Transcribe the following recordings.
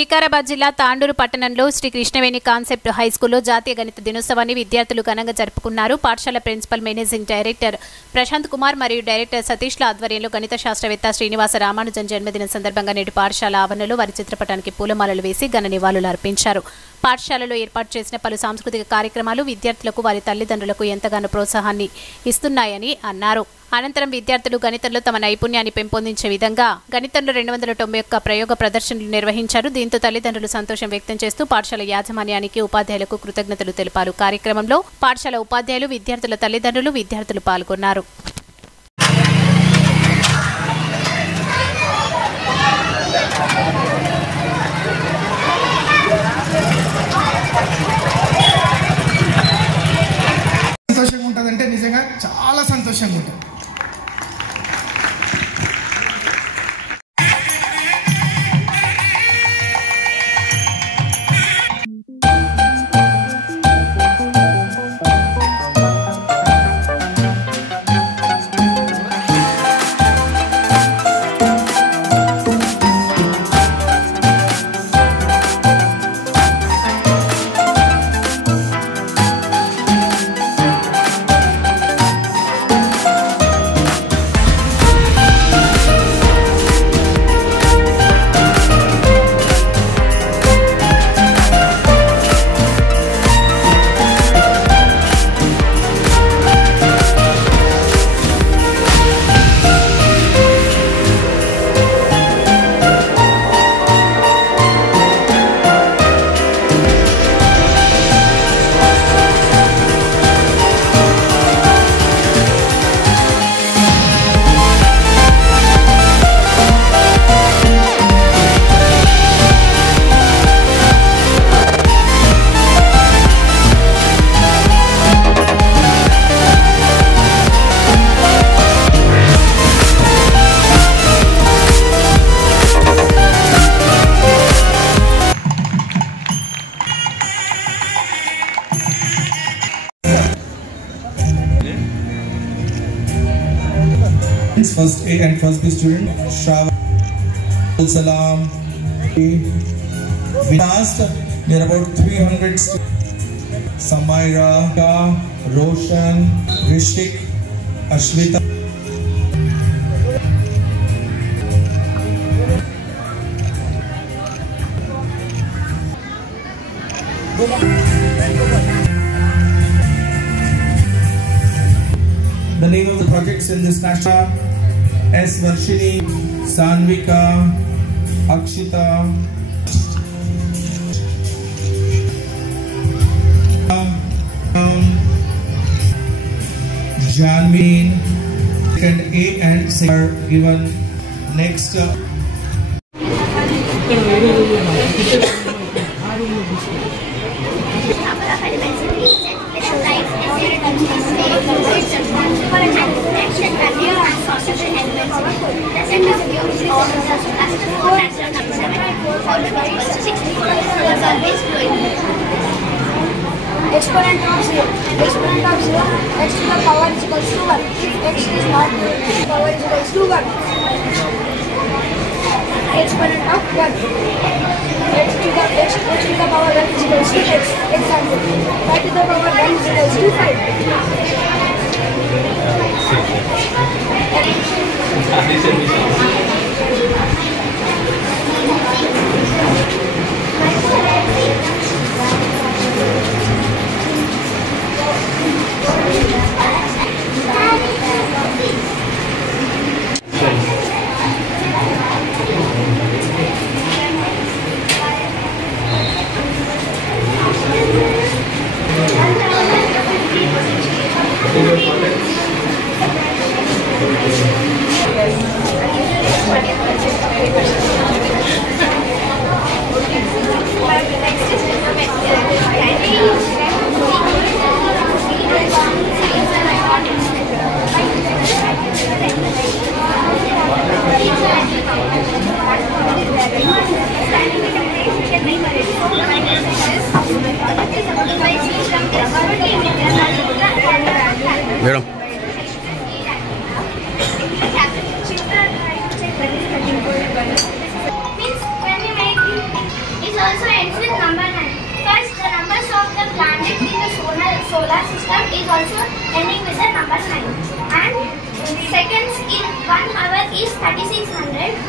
వికారాబాద్ జిల్లా తాండూరు పట్టణంలో శ్రీ కృష్ణవేణి కాన్సెప్ట్ హైస్కూల్లో జాతీయ గణిత దినోత్సవాన్ని విద్యార్థులు ఘనంగా జరుపుకున్నారు. పాఠశాల principal managing director Prashanth Kumar మరియు డైరెక్టర్ సతీష్ల ఆధ్వర్యంలో గణిత శాస్త్రవేత్త శ్రీనివాస రామానుజన్ జన్మదినం సందర్భంగా నేటి పాఠశాల ఆవరణలో వారి చిత్రపటానికి పూలమాలలు వేసి ఘన నివాళులు అర్పించారు. పాఠశాలలో ఏర్పాటు చేసిన పలు సాంస్కృతిక కార్యక్రమాలు విద్యార్థులకు వారి తల్లిదండ్రులకు ఎంతగానో ప్రోత్సాహాన్ని ఇస్తున్నాయని అన్నారు. అనంతరం విద్యార్థులు గణితంలో తమ నైపుణ్యాన్ని పెంపొందించే విధంగా గణితంలో 291 ప్రయోగ ప్రదర్శనలు నిర్వహించారు. దీంతో తల్లిదండ్రులు సంతోషం వ్యక్తం చేస్తూ పాఠశాల యాజమాన్యానికి ఉపాధ్యాయులకు కృతజ్ఞతలు తెలిపారు. కార్యక్రమంలో పాఠశాల ఉపాధ్యాయులు, విద్యార్థుల తల్లిదండ్రులు, విద్యార్థులు పాల్గొన్నారు. సంతోషంగా ఉంటుందంటే నిజంగా చాలా సంతోషంగా ఉంటుంది. First A and first B student Shravan Salam. We asked there are about 300 students. Samaira, Roshan, Rishik, Ashwita. The name of the projects in this national S. Varshini, Sanvika, Akshita, Janveen, and A and C are given next. Exponent of 0. Exponent of 0. X to the power is equals to 1. X is not power is equals to 1. Exponent of 1. X to the power 1 is equals to x. Example. 5 to the power 1 is equals to 5. Means when we make it also ends with number 9. First, the numbers of the planets in the solar system is also ending with the number 9. And seconds in 1 hour is 3600.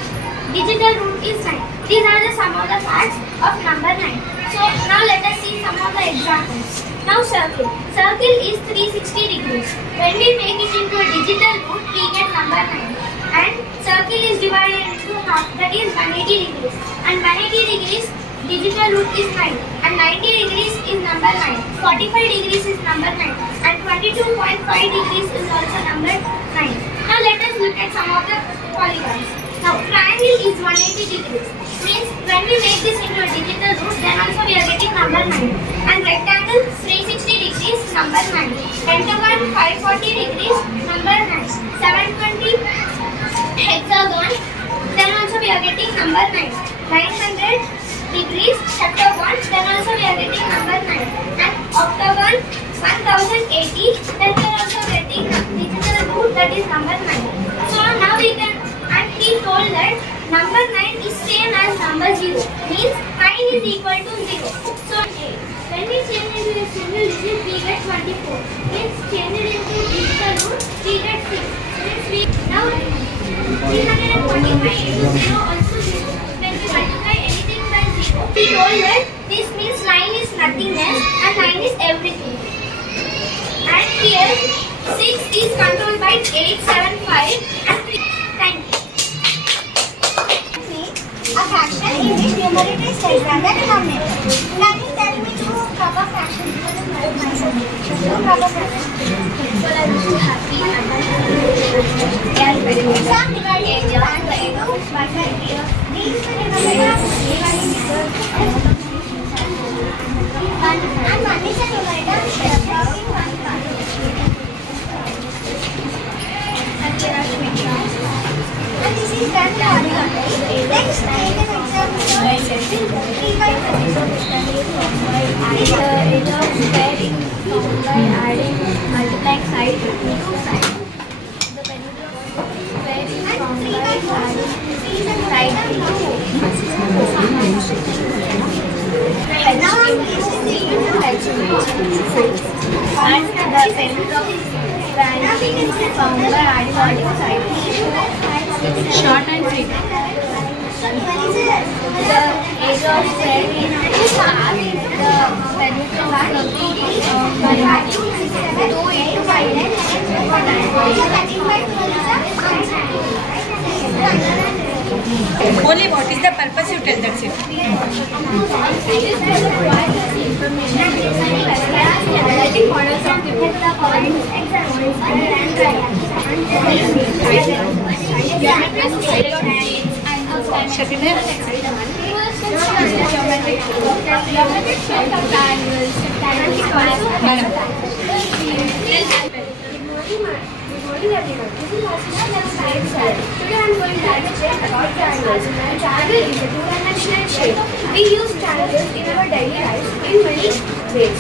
Digital root is 9. These are the some of the facts of number 9. So now let us see some of the examples. Now circle. Circle is 360 degrees. When we make it into a digital root, we get number 9. And circle is divided into half, that is 180 degrees. And 180 degrees, digital root is 9. And 90 degrees is number 9. 45 degrees is number 9. And 22.5 degrees is also number 9. Now let us look at some of the polygons. Now triangle is 180 degrees. Means when we make this into a digital root, then also we are getting number 9. And rectangle 360 degrees, number 9. Pentagon 540 degrees, number 9. 720 hexagon, then also we are getting number 9. 900 degrees heptagon, then also we are getting number 9. And octagon 1080, then we are also getting digital root, that is number 9. So now we can, and he told that number 9 is same as number 0, means 9 is equal to 0. So when we change it into a single digit, we get 24. Means change it into digital root, we get 6. Means we now 345 into 0 also 0. When we multiply anything by 0, we told that this means 9 is nothingness and 9 is everything. And here 6 is controlled by 875 and 3. Thank you. A fraction in which numerator is less than the denominator. Can you tell me two proper fractions? Two proper fractions. People are so happy and Some divide and the ego by here. These are the numerator and one is a numerator approaching 1 part. And this is when the horizontal. Let's take an example of 3 by 4. It is squaring found by adding multiplying side to two sides. The perimeter of square is found by adding side to Now I'm using the and the perimeter of square is found by adding multiple sides. Short and sweet. The area of square is half. The perimeter of circle is found by adding 2 into 5. Only what is the purpose you tell, that's it. Analytic models of different points, Today I am going to demonstrate about triangles. Triangle is a two-dimensional shape. We use triangles in our daily life in many ways.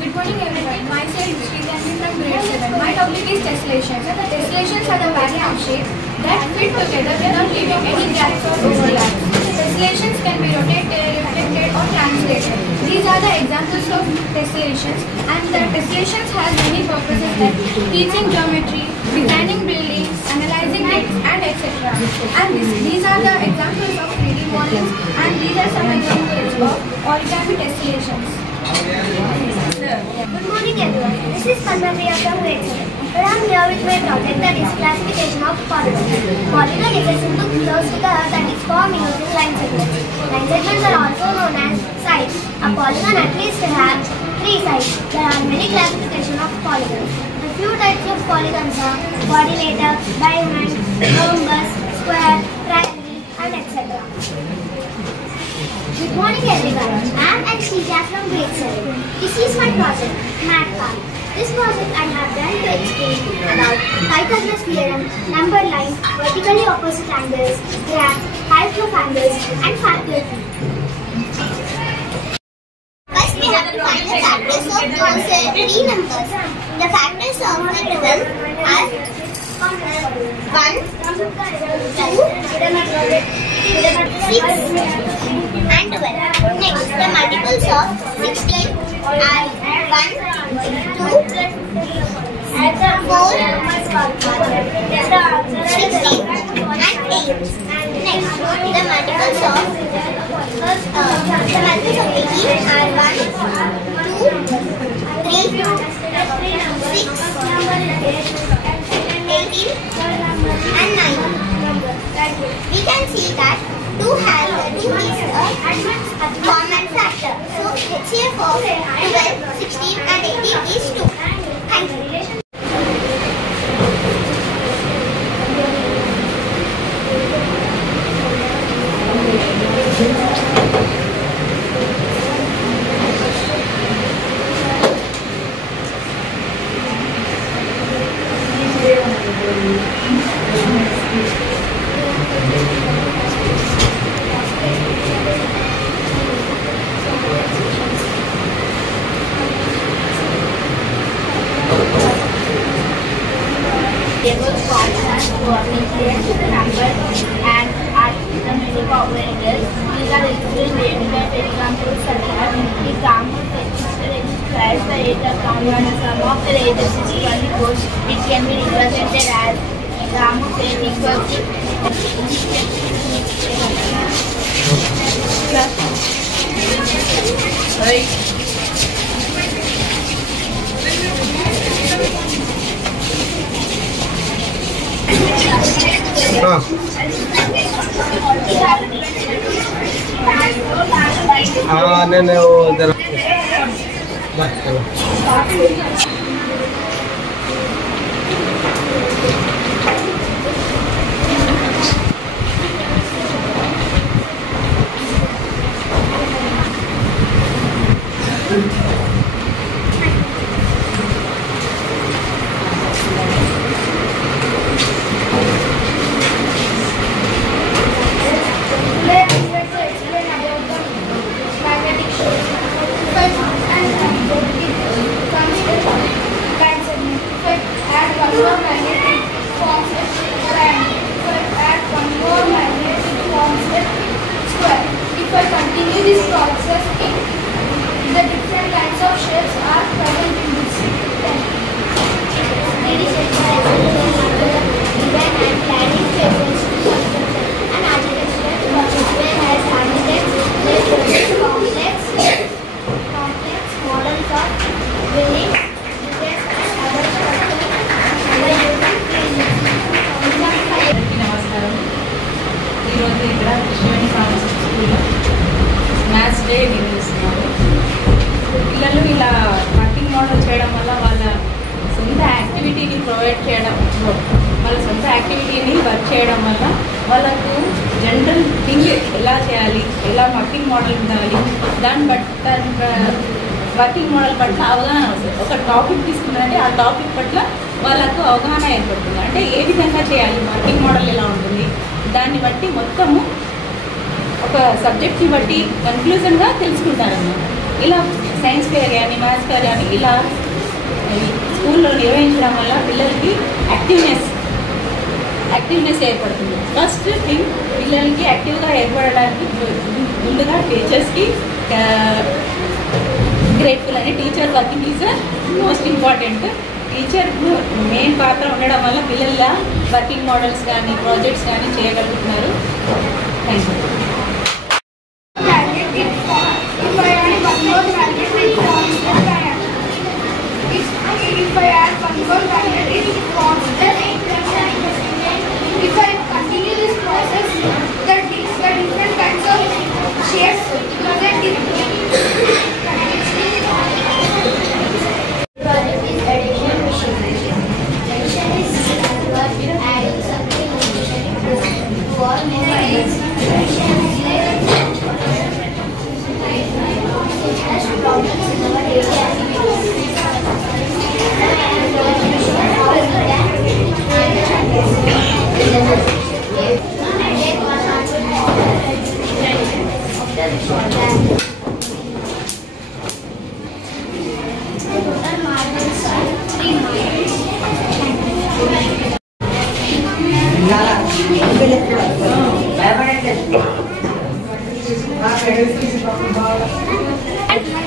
Good morning everyone. Myself is Srikanti from grade 7. My topic is tessellations. Tessellations are the variety of shapes that fit together without leaving any gaps or overlaps. Tessellations can be rotated, reflected or translated. These are the examples of tessellations, and the tessellations have many purposes like teaching geometry, designing buildings, analyzing dates and etc. And these are the examples of 3D models, and these are some examples of origami tessellations. Good morning everyone. This is Kandapriya from grade 7. I am here with my project, that is classification of polygons. Polygon is a simple close to the earth that is formed using line segments. Line segments are also known as sides. A polygon at least has 3 sides. There are many classifications of polygons. The few types of polygons are quadrilateral, diamond, rhombus, square, triangle and etc. Good morning everyone. I am Anshija from grade 7. This is my project, MathPath. This project I have done to explain about Pythagoras theorem, number line, vertically opposite angles, graph, types of angles and factor. First we have to find the factors of those 3 numbers. The factors of the result are 1, 2, 6 and 12. Next, the multiples of 16 are 1, 2, 4, 16 and 8. Next, the multiples of 18 are 1, 2, 3, 6, 18 and 9. We can see that 2 is a common factor. So HCF of 12, 16 and 18 is 2. Thank you. Tables, constants, coordinates, numbers, and arithmetic operators. These are explained by examples such as the sum of register expressed by rate of compound sum of the registers is 24. It can be represented as sum of rate equals to నేను If I continue this process, the different kinds of shapes are present in this. Ladies and gentlemen, given and planning favors and architecture, where has architects complex models of buildings, bridges and other structures by using అందరికీ నమస్కారం. ఈరోజు ఇక్కడ కృష్ణవేణి కాన్సెప్ట్ స్కూల్లో maths day నిర్వహిస్తున్నారు. పిల్లలు ఇలా working model చేయడం వల్ల వాళ్ళ సొంత యాక్టివిటీని ప్రొవైడ్ చేయడం, వాళ్ళ సొంత యాక్టివిటీని వర్క్ చేయడం వల్ల వాళ్ళకు జనరల్ థింగ్ ఎలా చేయాలి, ఎలా వర్కింగ్ మోడల్ ఉండాలి, దాని వర్కింగ్ మోడల్ పట్ల అవగాహన వస్తుంది. ఒక టాపిక్ తీసుకున్నారంటే ఆ టాపిక్ పట్ల వాళ్ళకు అవగాహన ఏర్పడుతుంది. అంటే ఏ విధంగా చేయాలి, వర్కింగ్ మోడల్ ఎలా ఉంటుంది, దాన్ని బట్టి మొత్తము ఒక సబ్జెక్ట్ని బట్టి కన్క్లూజన్గా తెలుసుకుంటారన్నమాట. ఇలా సైన్స్ ఫేర్ కానీ మ్యాథ్స్ ఫేర్ కానీ ఇలా స్కూల్లో నిర్వహించడం వల్ల పిల్లలకి యాక్టివ్నెస్ ఏర్పడుతుంది. ఫస్ట్ థింగ్, పిల్లలకి యాక్టివ్గా ఏర్పడడానికి ముందుగా టీచర్స్కి గ్రేట్ఫుల్ అని teacher working is most important. Teacher main పాత్ర ఉండడం వల్ల పిల్లల వర్కింగ్ మోడల్స్ కానీ ప్రాజెక్ట్స్ కానీ చేయగలుగుతున్నారు. Thank you. If I continue this process, the different kinds of shapes present in project is addition machine. Addition is adding something to all many. Addition is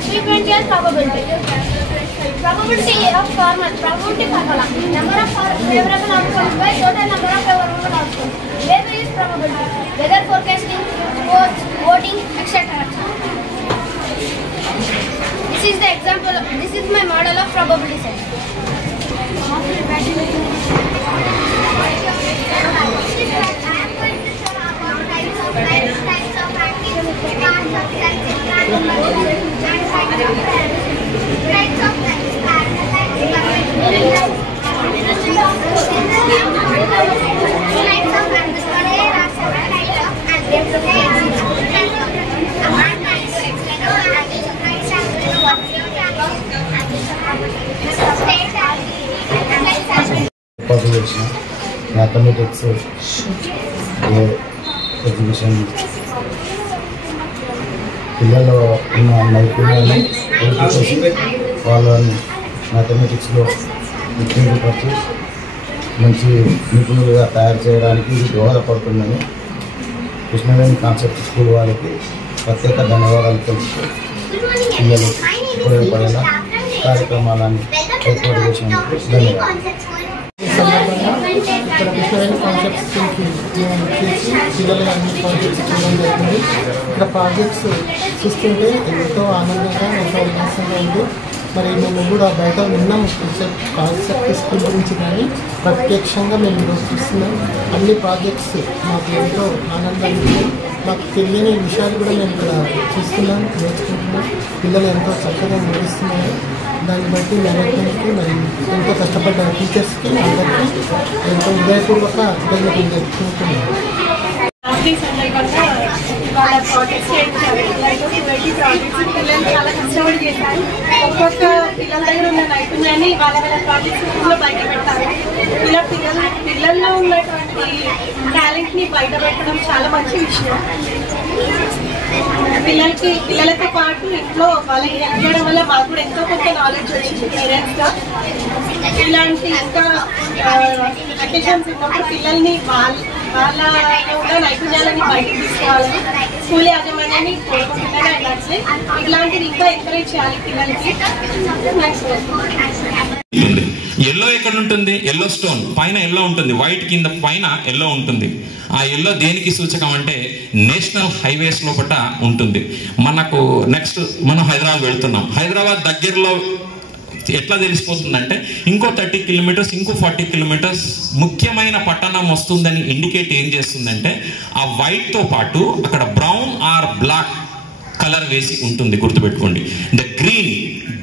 Frequency and probability. Probability of formula. Number of favorable outcomes by total number of favorable outcomes. Where is probability? Weather forecasting, sports, voting, etc. This is the example. This is my model of probability set. Mathematics exhibition పిల్లలు ఉన్న నైపుణ్యాన్ని గుర్తు చేసి వాళ్ళని మ్యాథమెటిక్స్లో ఉత్తీర్ణపరిచి మంచి నిపుణులుగా తయారు చేయడానికి ఇది దోహదపడుతుందని కృష్ణవేణి కాన్సెప్ట్ స్కూల్ వారికి ప్రత్యేక ధన్యవాదాలు తెలుస్తూ పిల్లలు ఉపయోగపడేలా కార్యక్రమాలను ఏర్పాటు చేసినందుకు ధన్యవాదాలు. ఇక్కడ కృష్ణవేణి కాన్సెప్ట్ స్కూల్కి మేము చేసి పిల్లలు అన్ని ప్రాజెక్ట్స్ చేయడం జరిగింది. ఇక్కడ ప్రాజెక్ట్స్ చూస్తుంటే ఎంతో ఆనందంగా ఎంతో ఉల్లాసంగా ఉంది. మరి మేము కూడా బయట విన్నాము కాన్సెప్ట్ స్కూల్ గురించి, కానీ ప్రత్యక్షంగా మేము ఈరోజు చూస్తున్నాం. అన్ని ప్రాజెక్ట్స్ మాకు ఎంతో ఆనందాన్ని, మాకు తెలియని విషయాలు కూడా మేము ఇక్కడ చూస్తున్నాం, నేర్చుకుంటున్నాం. పిల్లలు ఎంతో చక్కగా ముగిస్తున్నారు. దాన్ని బట్టి మేనేజ్మెంట్కి మరి ఎంతో కష్టపడ్డ టీచర్స్కి అందరికీ ఎంతో హృదయపూర్వక కృతజ్ఞతలు తెలుపుకుంటున్నాం. వాళ్ళ ప్రాజెక్ట్స్ చేయించారు. పిల్లలు చాలా కష్టపడి చేశారు. ఒక్కొక్క పిల్లల దగ్గర ఉన్న నైపుణ్యాన్ని వాళ్ళ ప్రాజెక్ట్స్ స్కూల్లో బయట పెట్టారు. ఇలా పిల్లల్లో ఉన్నటువంటి టాలెంట్ని బయట పెట్టడం చాలా మంచి విషయం. పిల్లలతో పాటు ఇంట్లో వాళ్ళకి హెల్ప్ చేయడం వల్ల మాకు కూడా ఎంతో కొంత నాలెడ్జ్ వచ్చింది పేరెంట్స్గా. ఇలాంటి ఇంకా అకేషన్స్ ఉన్నప్పుడు పిల్లల్ని వాళ్ళ ఉన్న నైపుణ్యాలని బయటకు తీసుకోవాలని స్కూల్ యాజమాన్యాన్ని కోరుకుంటున్నాను. ఇట్లాంటిది ఇంకా ఎంకరేజ్ చేయాలి పిల్లలకి. ఎల్లో ఎక్కడ ఉంటుంది? ఎల్లో స్టోన్ పైన ఎల్లో ఉంటుంది, వైట్ కింద పైన ఎల్లో ఉంటుంది. ఆ ఎల్లో దేనికి సూచకం అంటే నేషనల్ హైవేస్ లోపల ఉంటుంది. మనకు నెక్స్ట్ మనం హైదరాబాద్ వెళ్తున్నాం. హైదరాబాద్ దగ్గరలో ఎట్లా తెలిసిపోతుందంటే ఇంకో 30 కిలోమీటర్స్, ఇంకో 40 కిలోమీటర్స్ ముఖ్యమైన పట్టణం వస్తుందని ఇండికేట్ ఏం చేస్తుందంటే ఆ వైట్ తో పాటు అక్కడ బ్రౌన్ ఆర్ బ్లాక్ కలర్ వేసి ఉంటుంది, గుర్తుపెట్టుకోండి. ద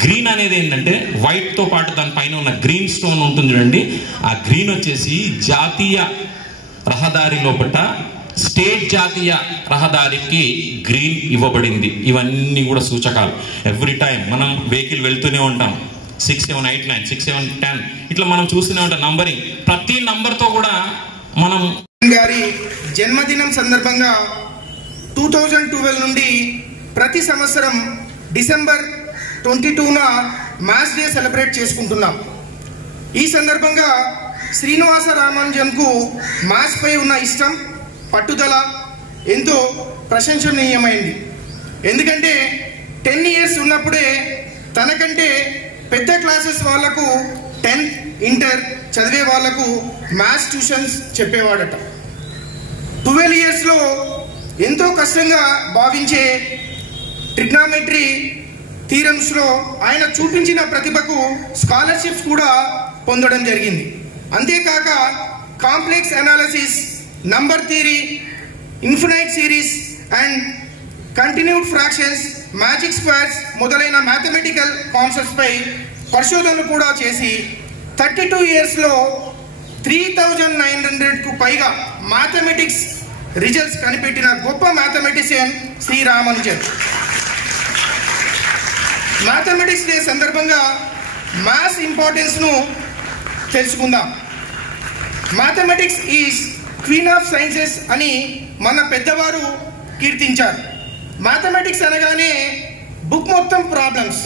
గ్రీన్ అనేది ఏంటంటే వైట్ తో పాటు దానిపైన ఉన్న గ్రీన్ స్టోన్ ఉంటుంది చూడండి. ఆ గ్రీన్ వచ్చేసి జాతీయ రహదారి లోపల స్టేట్ జాతీయ రహదారికి గ్రీన్ ఇవ్వబడింది. ఇవన్నీ కూడా సూచకాలు. ఎవ్రీ టైం మనం వెహికల్ వెళ్తూనే ఉంటాం. 6789, 6710 ఇట్లా మనం చూస్తూనే ఉంటాం నంబరింగ్. ప్రతి నంబర్తో కూడా మనం గారి జన్మదినం సందర్భంగా 2012 నుండి ప్రతి సంవత్సరం డిసెంబర్ 22న మ్యాథ్స్ డే సెలబ్రేట్ చేసుకుంటున్నాం. ఈ సందర్భంగా శ్రీనివాస రామానుజన్కు మ్యాథ్స్ పై ఉన్న ఇష్టం, పట్టుదల ఎంతో ప్రశంసనీయమైంది. ఎందుకంటే 10 years ఉన్నప్పుడే తనకంటే పెద్ద క్లాసెస్ వాళ్లకు 10th, ఇంటర్ చదివే వాళ్లకు మ్యాథ్స్ ట్యూషన్స్ చెప్పేవాడట. 12 yearsలో ఎంతో కష్టంగా భావించే ట్రిగ్నామెట్రీ థీరమ్స్లో ఆయన చూపించిన ప్రతిభకు స్కాలర్షిప్స్ కూడా పొందడం జరిగింది. అంతేకాక complex analysis, number theory, infinite series and continued fractions, magic squares మొదలైన మ్యాథమెటికల్ కాన్సెప్ట్స్ పై పరిశోధనలు కూడా చేసి 32 yearsలో 3900కు పైగా మ్యాథమెటిక్స్ రిజల్ట్స్ కనిపెట్టిన గొప్ప mathematician Shri Ramanujan. Mathematics day సందర్భంగా మ్యాథ్స్ ఇంపార్టెన్స్ను తెలుసుకుందాం. Mathematics is queen of sciences అని మన పెద్దవారు కీర్తించారు. మ్యాథమెటిక్స్ అనగానే బుక్ మొత్తం ప్రాబ్లమ్స్,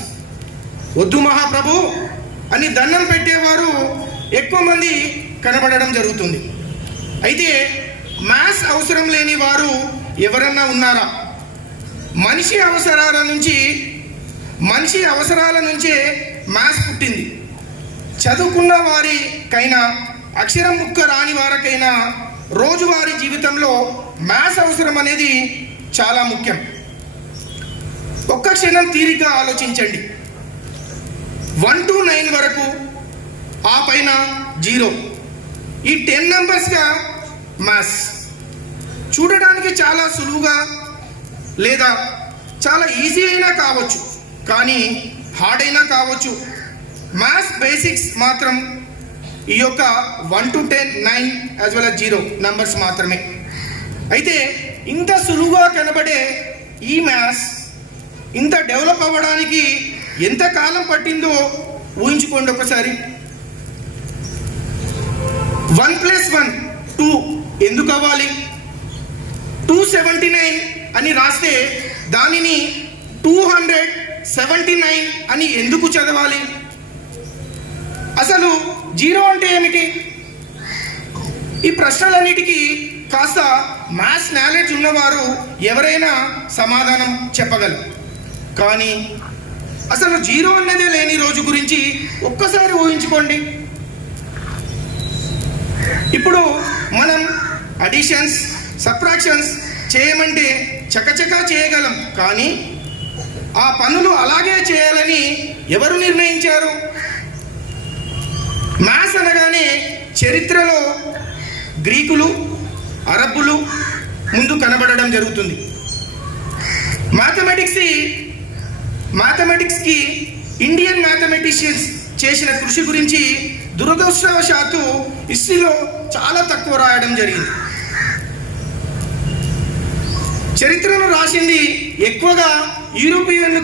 వద్దు మహాప్రభు అని దండం పెట్టేవారు ఎక్కువ మంది కనబడడం జరుగుతుంది. అయితే మ్యాథ్స్ అవసరం లేని వారు ఎవరన్నా ఉన్నారా? మనిషి అవసరాల నుంచే మ్యాథ్స్ పుట్టింది. చదువుకున్న వారికైనా అక్షరం ముక్క రాని వారికైనా రోజువారీ జీవితంలో మ్యాథ్స్ అవసరం అనేది చాలా ముఖ్యం. ఒక్క క్షణం తీరిగ్గా ఆలోచించండి. 1 to 9 వరకు, ఆ పైన 0, ఈ 10 నెంబర్స్గా మ్యాథ్స్. చూడడానికి చాలా సులువుగా లేదా చాలా ఈజీ అయినా కావచ్చు, కానీ హార్డ్ అయినా కావచ్చు. మ్యాథ్స్ బేసిక్స్ మాత్రం ఈ యొక్క 1 to 10, 9 యాజ్ వెల్ as 0 నంబర్స్ మాత్రమే. అయితే ఇంత సులువుగా కనబడే ఈ మ్యాథ్స్ ఇంత డెవలప్ అవ్వడానికి ఎంత కాలం పట్టిందో ఊహించుకోండి ఒకసారి. 1 + 1 2 ఎందుకు అవ్వాలి? 279 అని రాస్తే దానిని 279 అని ఎందుకు చదవాలి? అసలు 0 అంటే ఏమిటి? ఈ ప్రశ్నలన్నిటికీ కాస్త మ్యాథ్స్ నాలెడ్జ్ ఉన్నవారు ఎవరైనా సమాధానం చెప్పగలరు. కానీ అసలు 0 అన్నదే లేని రోజు గురించి ఒక్కసారి ఊహించుకోండి. ఇప్పుడు మనం అడిషన్స్, సబ్ట్రాక్షన్స్ చేయమంటే చకచకా చేయగలం, కానీ ఆ పనులు అలాగే చేయాలని ఎవరు నిర్ణయించారు? మ్యాథ్స్ అనగానే చరిత్రలో గ్రీకులు, అరబ్బులు ముందు కనబడడం జరుగుతుంది. మ్యాథమెటిక్స్కి ఇండియన్ మ్యాథమెటిషియన్స్ చేసిన కృషి గురించి దురదృష్టవశాత్తు హిస్టరీలో చాలా తక్కువ రాయడం జరిగింది. చరిత్రను రాసింది ఎక్కువగా యూరోపియన్లు